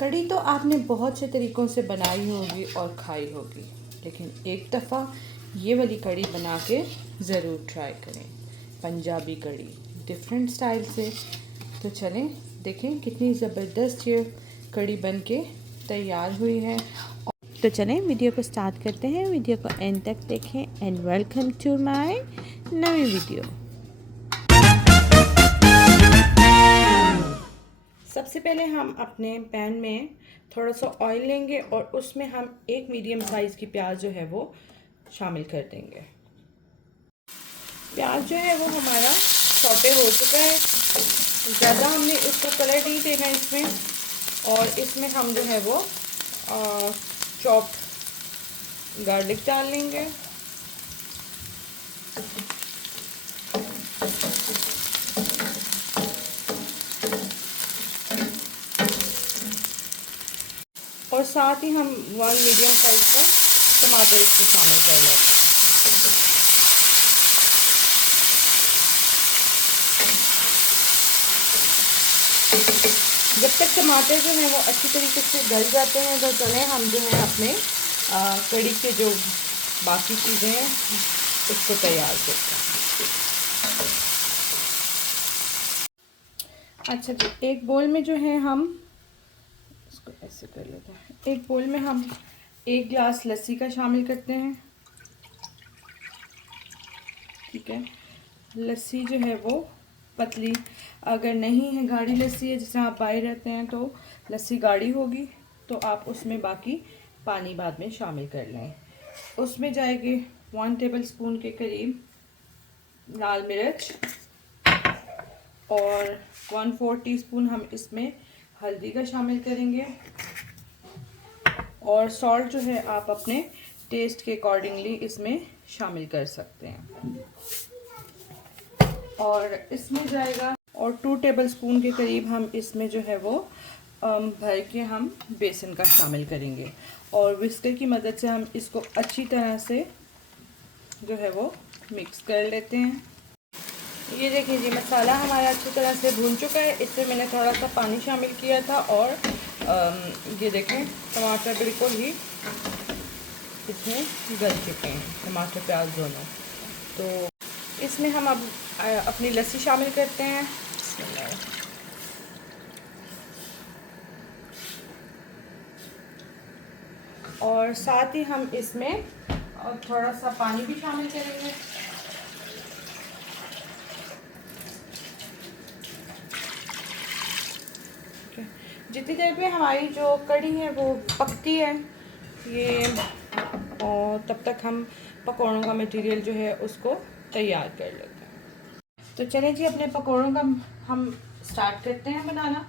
कढ़ी तो आपने बहुत से तरीक़ों से बनाई होगी और खाई होगी, लेकिन एक दफ़ा ये वाली कढ़ी बना के ज़रूर ट्राई करें। पंजाबी कढ़ी डिफरेंट स्टाइल से। तो चलें देखें कितनी ज़बरदस्त ये कढ़ी बन के तैयार हुई है। तो चलें वीडियो को स्टार्ट करते हैं। वीडियो को एंड तक देखें एंड वेलकम टू माय नई वीडियो। सबसे पहले हम अपने पैन में थोड़ा सा ऑयल लेंगे और उसमें हम एक मीडियम साइज़ की प्याज जो है वो शामिल कर देंगे। प्याज जो है वो हमारा सौटे हो चुका है, ज़्यादा हमने उसको कलर नहीं देना इसमें। और इसमें हम जो है वो चॉप्ड गार्लिक डाल लेंगे। और साथ ही हम 1 मीडियम साइज का टमाटर इसमें शामिल कर लेते हैं। जब तक टमाटर जो है वो अच्छी तरीके से गल जाते हैं तो चलें हम जो है अपने कढ़ी के जो बाकी चीज़ें हैं उसको तैयार करते हैं। अच्छा जी, एक बोल में जो है हम इसको ऐसे कर लेते हैं। एक बोल में हम 1 गिलास लस्सी का शामिल करते हैं। ठीक है, लस्सी जो है वो पतली, अगर नहीं है गाढ़ी लस्सी है, जिस तरह आप बाहर रहते हैं तो लस्सी गाढ़ी होगी तो आप उसमें बाकी पानी बाद में शामिल कर लें। उसमें जाएगी 1 टेबलस्पून के करीब लाल मिर्च और 1/4 टीस्पून हम इसमें हल्दी का शामिल करेंगे। और सॉल्ट जो है आप अपने टेस्ट के अकॉर्डिंगली इसमें शामिल कर सकते हैं। और इसमें जाएगा और 2 टेबलस्पून के करीब हम इसमें जो है वो भर के हम बेसन का शामिल करेंगे। और विस्कर की मदद से हम इसको अच्छी तरह से जो है वो मिक्स कर लेते हैं। ये देखिए जी, मसाला हमारा अच्छी तरह से भून चुका है। इससे मैंने थोड़ा सा पानी शामिल किया था और ये देखें टमाटर बिल्कुल ही इसमें गल चुके हैं, टमाटर प्याज दोनों। तो इसमें हम अब अपनी लस्सी शामिल करते हैं। और साथ ही हम इसमें थोड़ा सा पानी भी शामिल करेंगे। जितनी देर में हमारी जो कढ़ी है वो पकती है ये, और तब तक हम पकौड़ों का मटेरियल जो है उसको तैयार कर लेते हैं। तो चलें जी, अपने पकौड़ों का हम स्टार्ट करते हैं बनाना।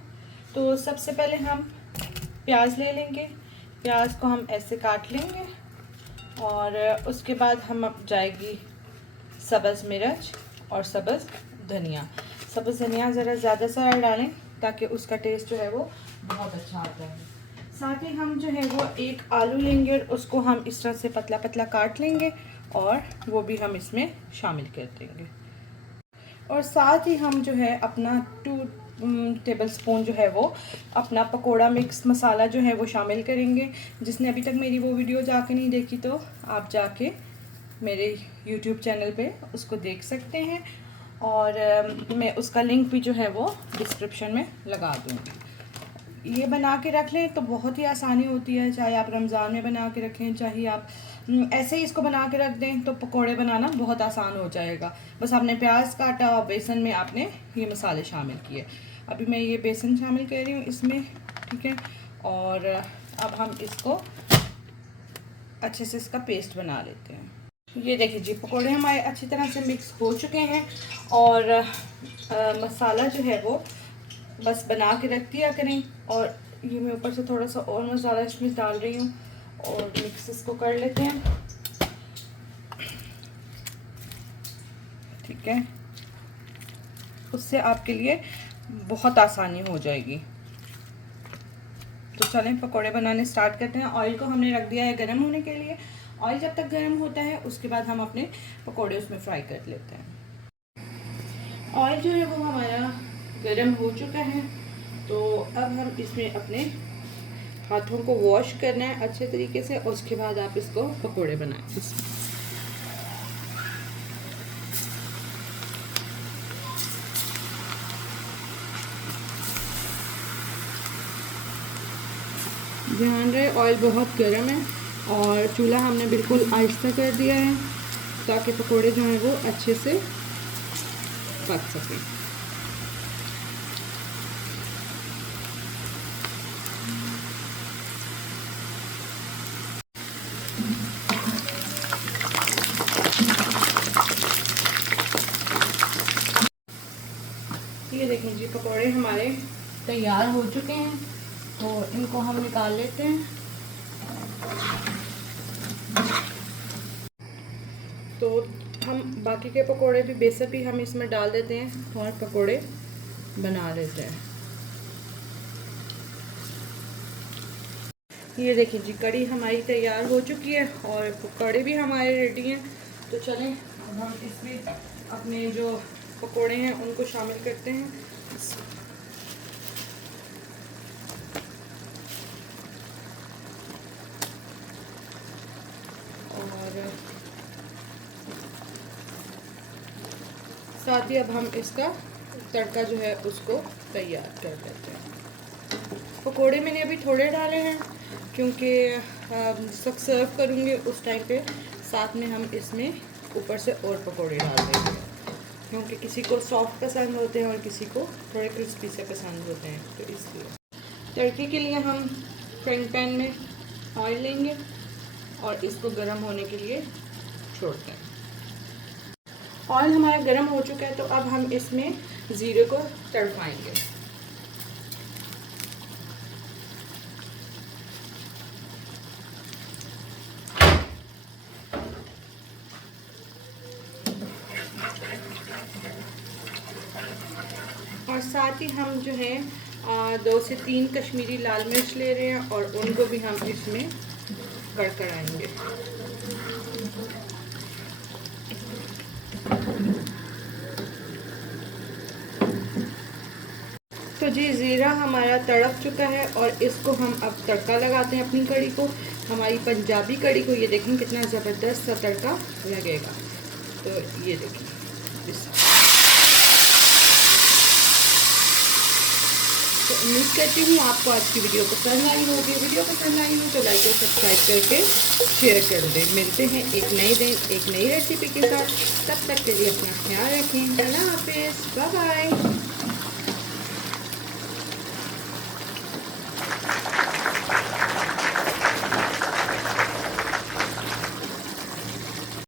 तो सबसे पहले हम प्याज ले लेंगे। प्याज को हम ऐसे काट लेंगे और उसके बाद हम अब जाएगी सब्ज़ मिर्च और सब्ज़ धनिया। सब्ज़ धनिया ज़रा ज़्यादा सारा डालें ताकि उसका टेस्ट जो है वो बहुत अच्छा आता है। साथ ही हम जो है वो 1 आलू लेंगे और उसको हम इस तरह से पतला पतला काट लेंगे और वो भी हम इसमें शामिल कर देंगे। और साथ ही हम जो है अपना 2 टेबलस्पून जो है वो अपना पकोड़ा मिक्स मसाला जो है वो शामिल करेंगे। जिसने अभी तक मेरी वो वीडियो जाके नहीं देखी तो आप जाके मेरे YouTube चैनल पे उसको देख सकते हैं और मैं उसका लिंक भी जो है वो डिस्क्रिप्शन में लगा दूँगी। ये बना के रख लें तो बहुत ही आसानी होती है, चाहे आप रमज़ान में बना के रखें, चाहे आप ऐसे ही इसको बना के रख दें तो पकोड़े बनाना बहुत आसान हो जाएगा। बस आपने प्याज काटा और बेसन में आपने ये मसाले शामिल किए। अभी मैं ये बेसन शामिल कर रही हूँ इसमें, ठीक है। और अब हम इसको अच्छे से इसका पेस्ट बना लेते हैं। ये देखिए जी, पकोड़े हमारे अच्छी तरह से मिक्स हो चुके हैं और मसाला जो है वो बस बना के रख दिया करें। और ये मैं ऊपर से थोड़ा सा और मसाला इसमें डाल रही हूँ और मिक्स इसको कर लेते हैं, ठीक है। उससे आपके लिए बहुत आसानी हो जाएगी। तो चलें पकोड़े बनाने स्टार्ट करते हैं। ऑयल को हमने रख दिया है गर्म होने के लिए। ऑयल जब तक गर्म होता है उसके बाद हम अपने पकोड़े उसमें फ्राई कर लेते हैं। ऑयल जो है वो हमारा गर्म हो चुका है, तो अब हम इसमें अपने हाथों को वॉश करना है अच्छे तरीके से, और उसके बाद आप इसको पकोड़े बनाएं। ध्यान रहे ऑयल बहुत गर्म है और चूल्हा हमने बिल्कुल आहिस्ता कर दिया है ताकि पकोड़े जो हैं वो अच्छे से पक सकें। ये देखें जी, पकोड़े हमारे तैयार हो चुके हैं, तो इनको हम निकाल लेते हैं। तो हम बाकी के पकोड़े भी बेसन भी हम इसमें डाल देते हैं और पकोड़े बना लेते हैं। ये देखिए जी, कड़ी हमारी तैयार हो चुकी है और पकोड़े भी हमारे रेडी हैं। तो चलें अब हम इसमें अपने जो पकोड़े हैं उनको शामिल करते हैं। और साथ ही अब हम इसका तड़का जो है उसको तैयार कर लेते हैं। पकोड़े मैंने अभी थोड़े डाले हैं क्योंकि सब सर्व करूँगी उस टाइम पे साथ में हम इसमें ऊपर से और पकोड़े डाल देंगे, क्योंकि किसी को सॉफ्ट पसंद होते हैं और किसी को थोड़े क्रिस्पी से पसंद होते हैं। तो इसलिए तड़के के लिए हम फ्राइंग पैन में ऑयल लेंगे और इसको गर्म होने के लिए छोड़ते हैं। ऑयल हमारा गर्म हो चुका है, तो अब हम इसमें ज़ीरे को तड़काएंगे। और साथ ही हम जो है 2 से 3 कश्मीरी लाल मिर्च ले रहे हैं और उनको भी हम इसमें कड़कड़ाएंगे। तो जी, ज़ीरा हमारा तड़क चुका है और इसको हम अब तड़का लगाते हैं अपनी कड़ी को, हमारी पंजाबी कड़ी को। ये देखें कितना ज़बरदस्त सा तड़का लगेगा। तो ये देखें, तो उम्मीद करती हूँ आपको आज की वीडियो पसंद आई होगी। वीडियो पसंद आई हो तो लाइक और सब्सक्राइब करके शेयर कर दें। मिलते हैं एक नए दिन एक नई रेसिपी के साथ। तब तक के लिए अपना ख्याल रखें। अल्लाह हाफिज़, बाय बाय।